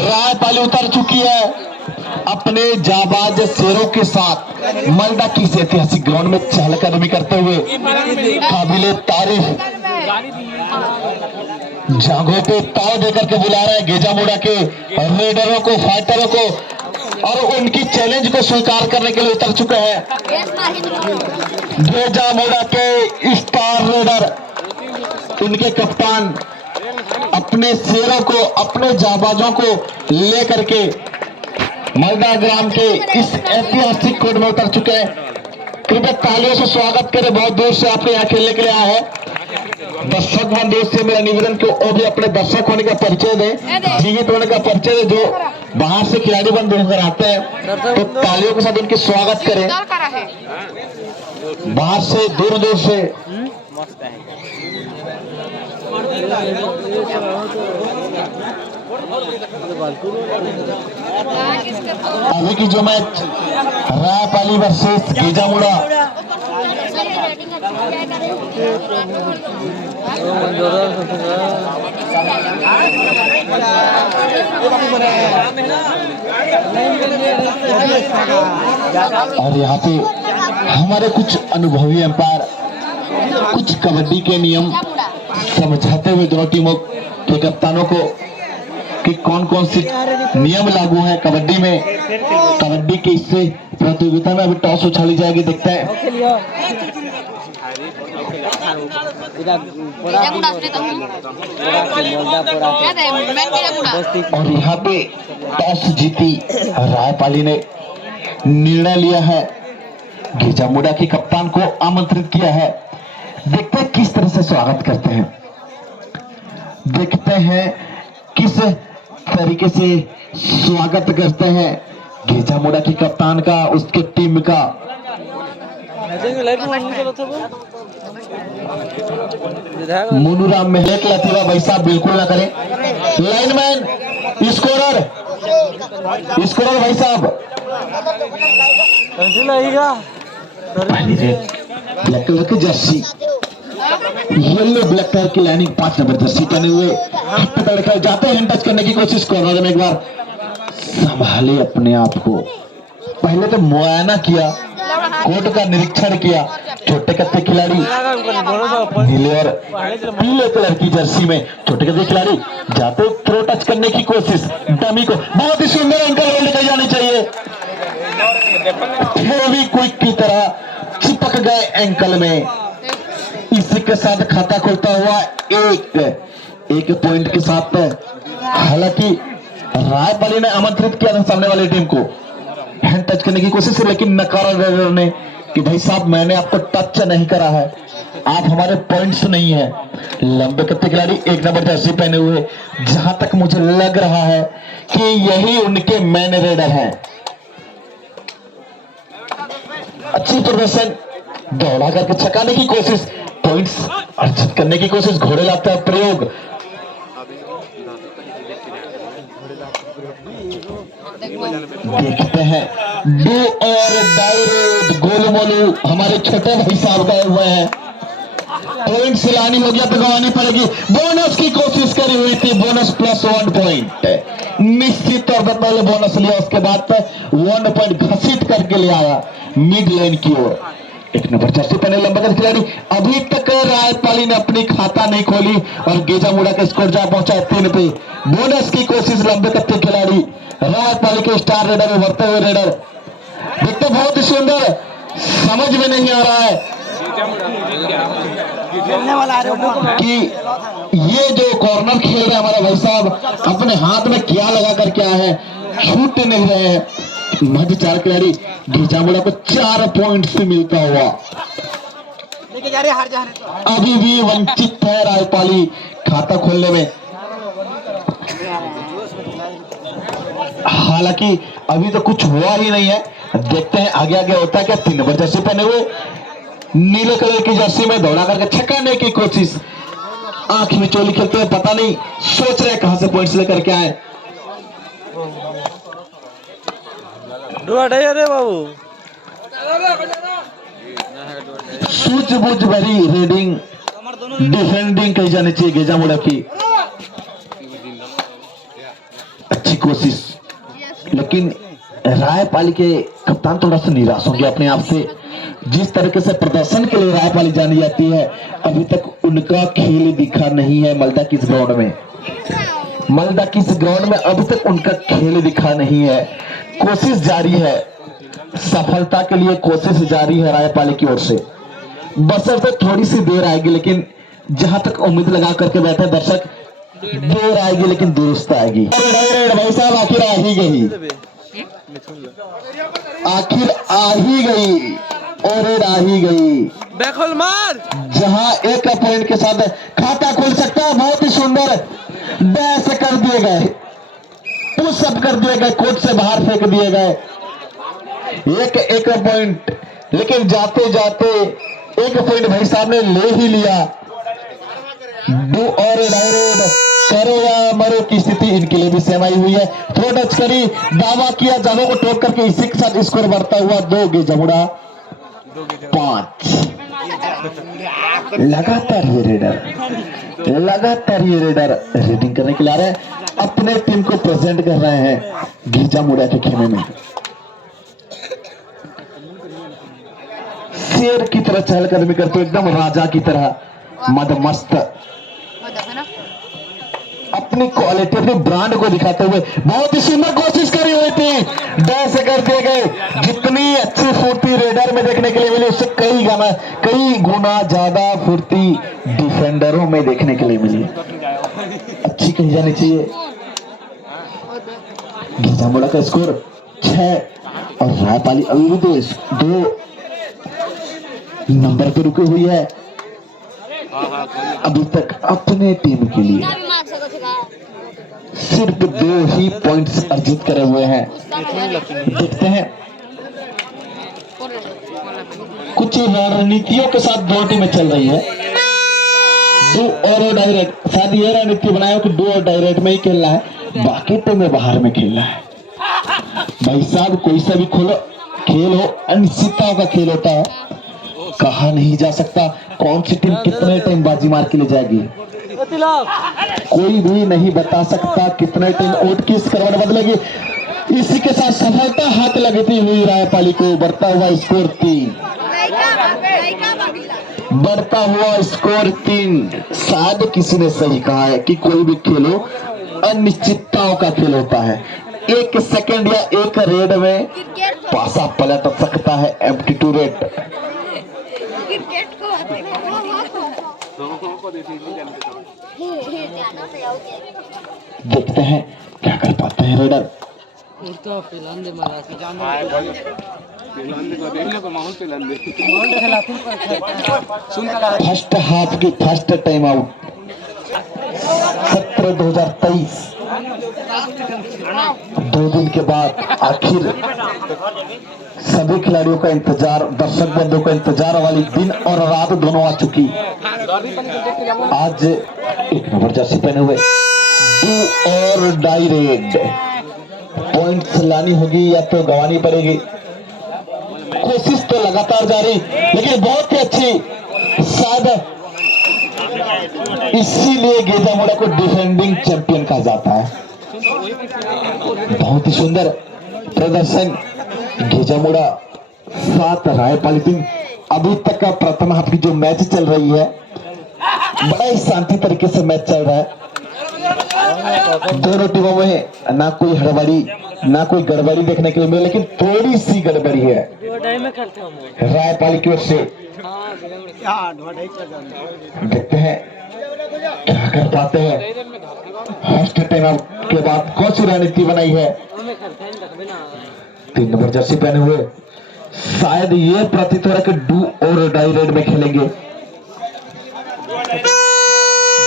रायपाली उतर चुकी है अपने जाबाज शेरों के साथ मलदा की इस ऐतिहासिक ग्राउंड में चहलकदमी करते हुए काबिले तारीफ जांघों पे ताव देकर के बुला रहे हैं गेजामुड़ा के रेडरों को, फाइटरों को, और उनकी चैलेंज को स्वीकार करने के लिए उतर चुके हैं गेजामुड़ा के स्टार रेडर। उनके कप्तान अपने शेरों को, अपने जाबाजों को लेकर के मलदा ग्राम के इस ऐतिहासिक कोर्ट में उतर चुके हैं। कृपया तालियों से स्वागत करें। बहुत दूर से आपके यहाँ खेलने के लिए आया है। दर्शक बंधुओं से मेरा निवेदन कि वो भी अपने दर्शक होने का परिचय दें, जीवित होने का परिचय दें। जो बाहर से खिलाड़ी बंद होकर आते हैं तो तालियों के साथ उनके स्वागत करें। बाहर से, दूर दूर से अभी की जो मैच रायपाली वर्सेस गेजामुड़ा, और यहाँ पे हमारे कुछ अनुभवी अंपायर कुछ कबड्डी के नियम समझाते हुए दोनों टीमों के कप्तानों को कि कौन कौन से नियम लागू है कबड्डी में। कबड्डी की इससे प्रतियोगिता में अभी टॉस उछाली जाएगी, देखते हैं। और यहाँ पे टॉस जीती रायपाली ने निर्णय लिया है, गेजामुड़ा के कप्तान को आमंत्रित किया है। देखते हैं किस तरह से स्वागत करते हैं, देखते हैं किस तरीके से स्वागत करते हैं गेजामुड़ा की कप्तान का, उसके टीम का। मुनुराम में एक लतीवा भाई साहब बिल्कुल ना करें। लाइनमैन, स्कोरर भाई साहब, ब्लैक कलर की जर्सी, येलो ब्लैक कलर की लाइनिंग 5 नंबर जर्सी पहने हुए जाते हैं, टच करने की कोशिश कर रहे हैं। एक बार संभाले अपने आप को, पहले तो मुआयना किया, कोर्ट का निरीक्षण किया। छोटे कत्ते खिलाड़ी नीले और पीले कलर की जर्सी में छोटे कत्ते खिलाड़ी जाते थ्रो टच करने की कोशिश, डमी को बहुत ही सुंदर एंकल होल्ड की जानी चाहिए। फेविक्विक की तरह चिपक गए एंकल में। इसी के साथ खाता खुलता हुआ एक पॉइंट के साथ। हालांकि रायपाली ने आमंत्रित किया था सामने वाली टीम को हैंड टच करने की कोशिश, लेकिन नकारा रेडर ने कि भाई साहब मैंने आपको टच नहीं करा है, आप हमारे पॉइंट्स नहीं है। लंबे कत्ते खिलाड़ी 1 नंबर जर्सी पहने हुए, जहां तक मुझे लग रहा है कि यही उनके मैन रेडर हैं। अच्छी प्रदर्शन, दौड़ा करके छकाने की कोशिश, पॉइंट्स अर्जित करने की कोशिश, घोड़े लाता है प्रयोग। देखते हैं डू और डायरेक्ट गोलमोलू हमारे छोटे भाई साहब गए हुए हैं। पॉइंट लानी हो गया तो गंवानी पड़ेगी। बोनस की कोशिश करी हुई थी, बोनस +1 पॉइंट निश्चित तौर पर पहले बोनस लिया, उसके बाद 1 पॉइंट घसीट करके ले आया मिड लाइन की ओर। 1 नंबर जर्सी पहने लंबा खिलाड़ी। अभी तक रायपाली ने अपनी खाता नहीं खोली और गेजामुड़ा का स्कोर जा पहुंचा 3 पे। बोनस की कोशिश लंबे कत्ते खिलाड़ी रायपाली के स्टार रेडर उभरते हुए रेडर, देखते बहुत ही सुंदर, समझ में नहीं आ रहा है कि ये जो कॉर्नर खेल रहे हैं हमारे भाई साहब अपने हाथ में क्या लगा करके आए हैं, छूट नहीं रहे हैं। मध्य 4 खिलाड़ी गेजामुड़ा को 4 पॉइंट से मिलता हुआ अभी भी वंचित है रायपाली खाता खोलने में। हालांकि अभी तो कुछ हुआ ही नहीं है, देखते हैं आगे आगे होता है क्या। 3 नंबर जर्सी पहने हुए नीले कलर की जर्सी में दौड़ा करके छकाने की कोशिश, आंख में चोली खेलते हैं, पता नहीं सोच रहे कहां से पॉइंट्स लेकर के आए। बाबू सूझबूझ भरी रीडिंग डिफेंडिंग कही जानी चाहिए गेजामुड़ा की। कोशिश, लेकिन रायपाली के कप्तान थोड़ा सा निराश होंगे अपने आप से। जिस तरीके से प्रदर्शन के लिए रायपाली जानी जाती है, अभी तक उनका खेल दिखा नहीं है मालदा किस ग्राउंड में। मालदा किस ग्राउंड में अभी तक उनका खेल दिखा नहीं है। कोशिश जारी है, सफलता के लिए कोशिश जारी है रायपाली की ओर से। बशर्ते थोड़ी सी देर आएगी, लेकिन जहां तक उम्मीद लगा करके बैठे दर्शक, देर आएगी लेकिन दुरुस्त आएगी। भाई साहब आखिर आ ही गई, आखिर आ ही गई और आ ही गई। बैकहोल मार, जहां एक पॉइंट के साथ खाता खोल सकता है। बहुत ही सुंदर डैश कर दिए गए, पुशअप कर दिए गए, कोर्ट से बाहर फेंक दिए गए। एक पॉइंट, लेकिन जाते जाते एक पॉइंट भाई साहब ने ले ही लिया। डू और डायरेक्ट करो या मरो की स्थिति इनके लिए भी सेम आई हुई है। थ्रो टच करी, दावा किया, जानो को टोक करके इसी के साथ स्कोर बढ़ता हुआ 2 गेजमुड़ा 5। लगातार ये रेडर रेडिंग करने के लिए आ रहे हैं, अपने टीम को प्रेजेंट कर रहे हैं गेजामुड़ा के खेमे में। शेर की तरह चहलकदमी करते, एकदम राजा की तरह मदमस्त, अपनी क्वालिटी, अपने ब्रांड को दिखाते हुए बहुत ही सुंदर कोशिश करी हुई थी, डैश कर दिए गए। जितनी अच्छी फुर्ती रेडर में देखने के लिए मिली, उससे कई गुना ज्यादा फुर्ती डिफेंडरों में देखने के लिए मिली। अच्छी कही जानी चाहिए। गेजामुड़ा का स्कोर 6 और रायपाली अभी भी 2 नंबर पे रुकी हुई है। अभी तक अपने टीम के लिए सिर्फ 2 ही पॉइंट्स अर्जित करे हुए हैं। देखते हैं कुछ रणनीतियों के साथ 2 टीमें चल रही है। डू और डायरेक्ट, शायद ये रणनीति बनाया कि डू और डायरेक्ट में ही खेलना है, बाकी टीमें बाहर में खेलना है। भाई साहब कोई सा भी खेल हो, अनिश्चितताओं का खेल होता है, कहा नहीं जा सकता कौन सी टीम कितने टाइम बाजी मार के ले जाएगी। कोई भी नहीं बता सकता कितने टाइम ओट किस करवट बदलेगी। इसी के साथ सफलता हाथ लगती हुई रायपाली को बढ़ता हुआ स्कोर 3, बढ़ता हुआ स्कोर 3। शायद किसी ने सही कहा है कि कोई भी खेलो अनिश्चितताओं का खेल होता है। 1 सेकंड या 1 रेड में पासा पलट सकता है। एप्टीट्यूड रेट देखते हैं क्या कर पाते हैं रेडर। फर्स्ट हाफ की फर्स्ट टाइम आउट 17/2023। 2 दिन के बाद आखिर सभी खिलाड़ियों का इंतजार, दर्शक बंधुओं का इंतजार वाली दिन और रात दोनों आ चुकी। आज 1 नंबर जर्सी पहने हुए डू और डायरेक्ट पॉइंट्स लानी होगी या तो गंवानी पड़ेगी। कोशिश तो लगातार जारी, लेकिन बहुत ही अच्छी, शायद इसीलिए गेजामुड़ा को डिफेंडिंग चैंपियन कहा जाता है। बहुत ही सुंदर प्रदर्शन गेजामुड़ा 7 रायपाली टीम। अभी तक का प्रथम हाफ की जो मैच चल रही है, बड़ा ही शांति तरीके से मैच चल रहा है। दोनों टीमों में ना कोई हड़बड़ी ना कोई गड़बड़ी देखने के लिए मिले, लेकिन थोड़ी सी गड़बड़ी है रायपाली की ओर से। देखते हैं क्या कर पाते हैं। फर्स्ट टाइम आउट के बाद कौन सी रणनीति बनाई है। 3 नंबर जर्सी पहने हुए, शायद ये प्रतीत हो रहा है कि डू और डायरेक्ट में खेलेंगे।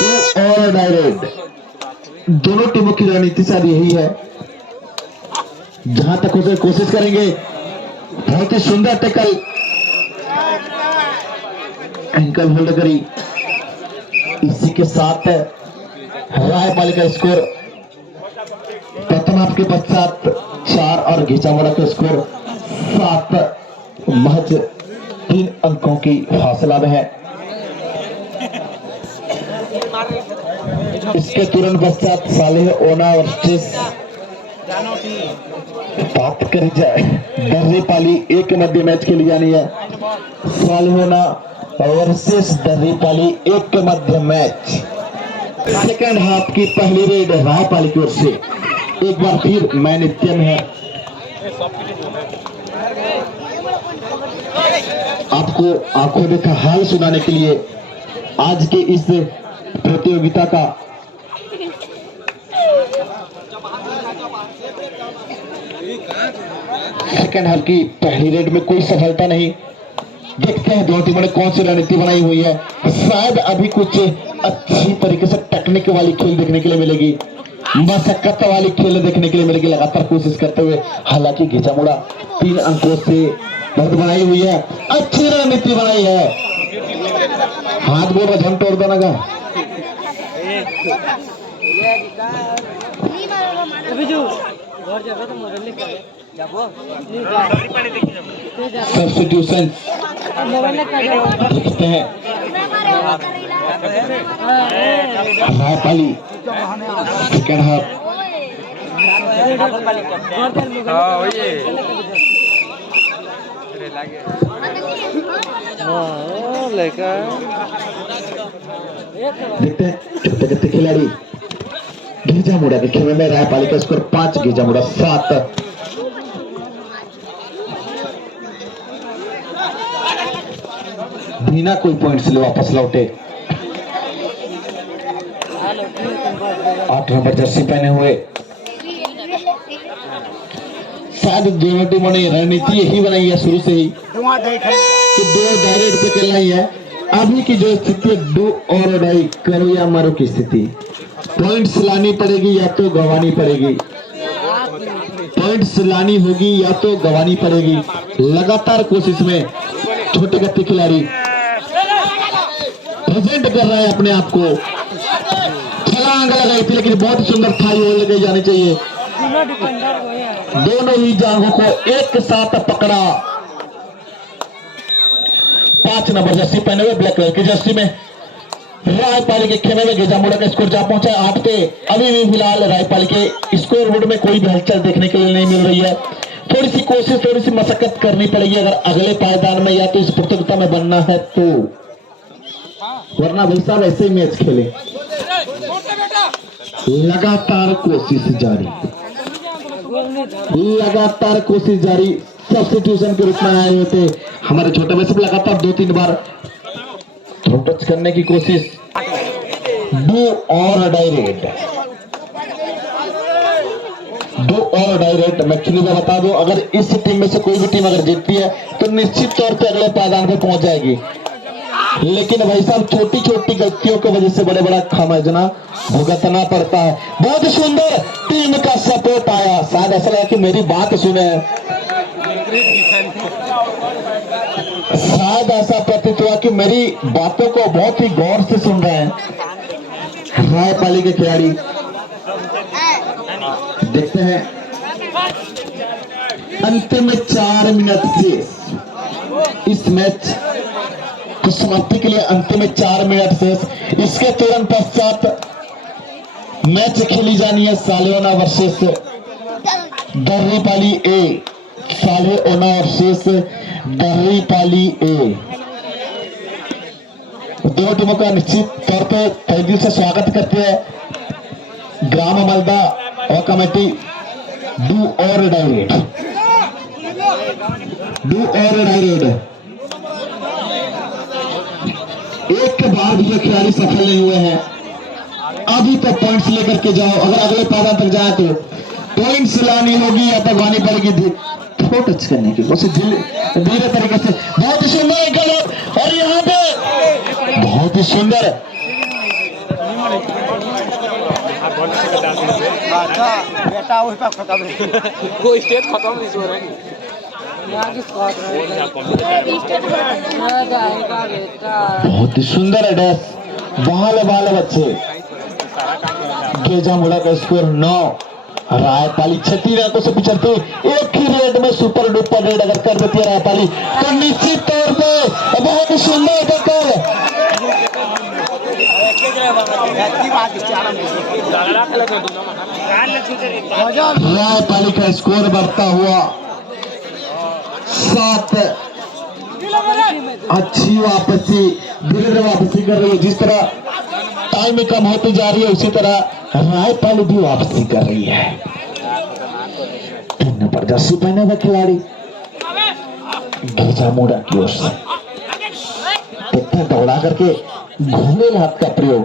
डू और डायरेक्ट दोनों टीमों की रणनीति शायद यही है। जहां तक उसे कोशिश करेंगे। बहुत ही सुंदर टैकल, एंकल होल्ड करी। इसी के साथ रायपाली का स्कोर प्रथम हाफ के पश्चात 4 और गेजामुड़ा का स्कोर 7, महज 3 अंकों की फासला में है। इसके तुरंत पश्चात सालेह ओना वर्सेस बात करी जाए दर्री पाली एक के मध्य मैच के लिए जानी है सालहोना वर्सेस दर्री पाली एक के मध्य मैच सेकंड हाफ की पहली रेड रायपाली की ओर से एक बार फिर मैं नित्य में है आपको आंखों देखा हाल सुनाने के लिए आज के इस प्रतियोगिता का सेकंड हाफ की पहली रेड में कोई सफलता नहीं। देखते हैं दोनों टीमों ने कौन सी रणनीति बनाई हुई है। शायद अभी कुछ अच्छी तरीके से टेक्निक वाली खेल देखने के लिए मिलेगी, मशक्कत वाली खेल देखने के लिए मिलेगी लगातार कोशिश करते हुए। हालांकि घिचामुड़ा 3 अंकों से बहुत बनाई हुई है, अच्छी रणनीति बनाई है। हाथ बोल रहा झम तोड़ देना का सब्स्टिट्यूशन देखते हैं रायपाली सेकंड हाफ देखते हैं कितने कितने खिलाड़ी। घिचामुड़ा के खेमे में रायपाली का स्कोर 5, घिचामुड़ा 7। बिना कोई पॉइंट्स ले वापस लौटे। 8 नंबर जर्सी पहने हुए। शायद दोनों टीमों ने रणनीति यही बनाई है शुरू से ही कि 2 डायरेक्ट पे खेलना ही है। अभी की जो स्थिति है 2 और डाई करो या मारो की स्थिति। पॉइंट्स लानी पड़ेगी या तो गंवानी पड़ेगी, पॉइंट्स लानी होगी या तो गंवानी पड़ेगी। लगातार कोशिश में छोटे गति खिलाड़ी प्रेजेंट कर रहा है अपने आप को। छलांग लगाई थी लेकिन बहुत सुंदर थाई होल्ड लगाई जानी चाहिए। दोनों ही जांघों को एक साथ पकड़ा। 5 नंबर जर्सी पहने हुए ब्लैक कलर की जर्सी में रायपाली के खेमे में घिचामुड़ा का स्कोर जा पहुंचा 8 पे। अभी भी फिलहाल रायपाली के स्कोर बोर्ड में कोई भी हलचल देखने के लिए नहीं मिल रही है। थोड़ी सी कोशिश, थोड़ी सी मशक्कत करनी पड़ेगी अगर अगले पायदान में या तो इस प्रतियोगिता में बनना है तो, वरना भाई साहब ऐसे ही मैच खेले। लगातार कोशिश जारी, लगातार कोशिश जारी। सब्स्टिट्यूशन के रूप में आए हुए थे हमारे छोटे भाई, सब लगातार 2-3 बार टच करने की कोशिश। 2 और डायरेक्ट, 2 और डायरेक्ट। मैं एक्चुअली मैं बता दूं, अगर इस टीम में से कोई भी टीम अगर जीतती है तो निश्चित तौर पे अगले पायदान पे पहुंच जाएगी। लेकिन भाई साहब छोटी छोटी गलतियों की वजह से बड़े बड़ा खामियाजा भुगतना पड़ता है। बहुत सुंदर टीम का सपोर्ट आया। शायद ऐसा लगा कि मेरी बात सुने, शायद ऐसा प्रतीत हुआ कि मेरी बातों को बहुत ही गौर से सुन रहे हैं रायपाली के खिलाड़ी। देखते हैं अंतिम 4 मिनट से इस मैच की समाप्ति के लिए, अंतिम 4 मिनट से इसके तुरंत पश्चात मैच खेली जानी है सालेहोना वर्सेस दर्रीपाली ए। सालेहोना वर्सेस दर्रीपाली ए। दोनों टीमों का निश्चित तौर पर तहे दिल से स्वागत करते हैं ग्राम मलदा और कमेटी। 2 और डायरेक्ट, 2 और डायरेक्ट। एक के बाद भी खिलाड़ी सफल नहीं हुए हैं। अभी तो पॉइंट्स लेकर के जाओ, अगर अगले पायदान तक जाए तो पॉइंट्स लानी होगी या तक आनी पड़ेगी। टच करने की कोशिश धीरे तरीके से। बहुत ही सुंदर गलत, और यहाँ पे बहुत ही सुंदर स्टेट खत्म नहीं हो रहा है। बहुत ही सुंदर है डैश। बाल बाल बच्चे। घिचामुड़ा का स्कोर 9, रायपाली 36 रनों से पिछड़ती। एक ही रेड में सुपर डुपर रेड अगर कर देती है रायपाली तो निश्चित तौर पे बहुत ही सुंदर टक्कर। रायपाली का स्कोर बढ़ता हुआ 7। अच्छी वापसी, धीरे धीरे वापसी कर रही है। जिस तरह टाइम कम होती जा रही है उसी तरह रायपाली भी वापसी कर रही है। 3 नंबर जर्सी पहने हुए खिलाड़ी गेजामुड़ा की ओर से कितना दौड़ा करके घोड़े हाथ का प्रयोग।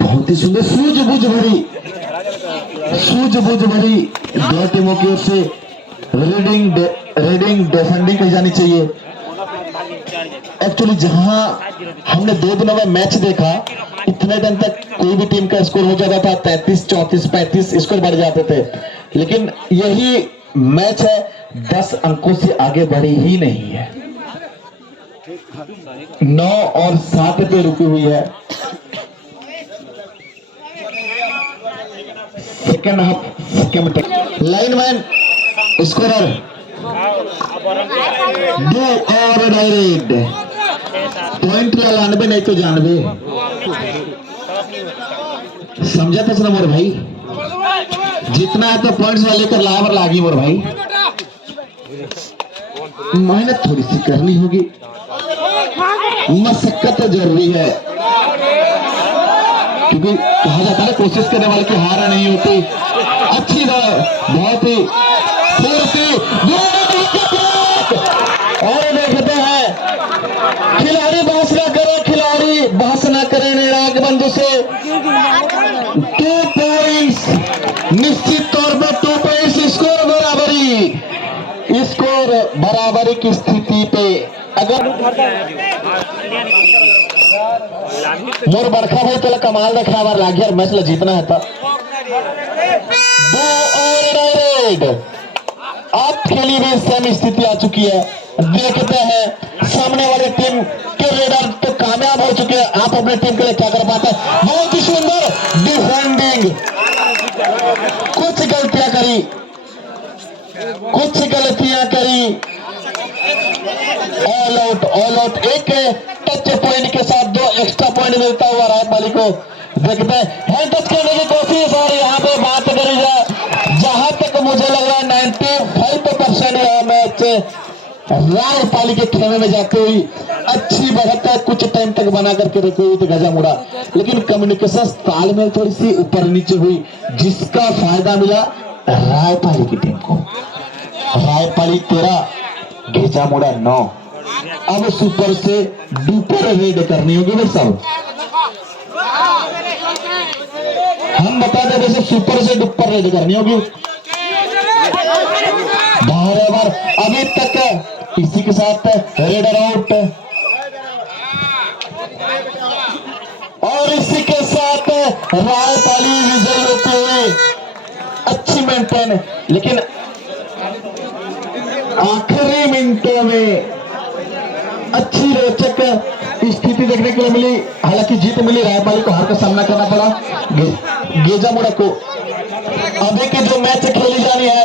बहुत ही सुंदर सूझबूझ भरी दो टीमों की ओर से रीडिंग डिफेंडिंग कही जानी चाहिए। एक्चुअली जहां हमने 2 दिनों में मैच देखा, इतने दिन तक कोई भी टीम का स्कोर हो जाता था 33, 34, 35 स्कोर बढ़ जाते थे, लेकिन यही मैच है 10 अंकों से आगे बढ़ी ही नहीं है। 9 और 7 पे रुकी हुई है। सेकेंड हाफ लाइनमैन स्कोरर 2 और डायरेक्ट पॉइंट या 99 नहीं तो 92। समझा था ना मोर भाई, जितना है तो पॉइंट्स में लेकर लावर लागी मोर भाई। मेहनत थोड़ी सी करनी होगी, मशक्कत जरूरी है, क्योंकि कहा जाता है कोशिश करने वाले की हार नहीं होती। अच्छी बहुत ही और देखते हैं खिलाड़ी बहस ना करे, खिलाड़ी बहस ना करे। निर्णायक बंधु से 2 पॉइंट्स निश्चित तौर पर 2 पॉइंट्स स्कोर बराबरी की स्थिति पे अगर मोर बरखा भाई तो कमाल रखा बार लाग गया मैच जीतना है था। 2 और डायरेक्ट आप खेली हुई सेम स्थिति आ चुकी है। देखते हैं सामने वाली टीम के रेडर तो कामयाब हो चुके हैं, आप अपने टीम के लिए क्या कर पाते हैं। बहुत ही सुंदर डिफेंडिंग, कुछ गलतियां करी, ऑल आउट। एक टच पॉइंट के साथ 2 एक्स्ट्रा पॉइंट मिलता हुआ रायपाली को। देखते हैं हैंड टच करने की कोशिश, और यहाँ पे बात करी जाए, जहां तक मुझे लग रहा है 95% यह मैच रायपाली के खेमे में जाते हुई अच्छी बढ़त है। कुछ टाइम तक बना करके रखी हुई थी गजामुड़ा, लेकिन कम्युनिकेशन तालमेल थोड़ी सी ऊपर नीचे हुई, जिसका फायदा मिला रायपाली की टीम को। रायपाली 13, गेजामुड़ा 9। अब सुपर से डुपर रेड करनी होगी भाई साहब। हम बता दें वैसे सुपर से डुपर रेड करनी होगी। बार अभी तक इसी के साथ रेडर आउट, और इसी के साथ रायपाली विजयी होते हुए अच्छी मेंटेन, लेकिन आखिरी मिनटों में अच्छी रोचक स्थिति देखने को मिली। हालांकि जीत मिली, रायपाली को हार का सामना करना पड़ा गेजामुड़ा को। अभी की जो मैच खेली जानी है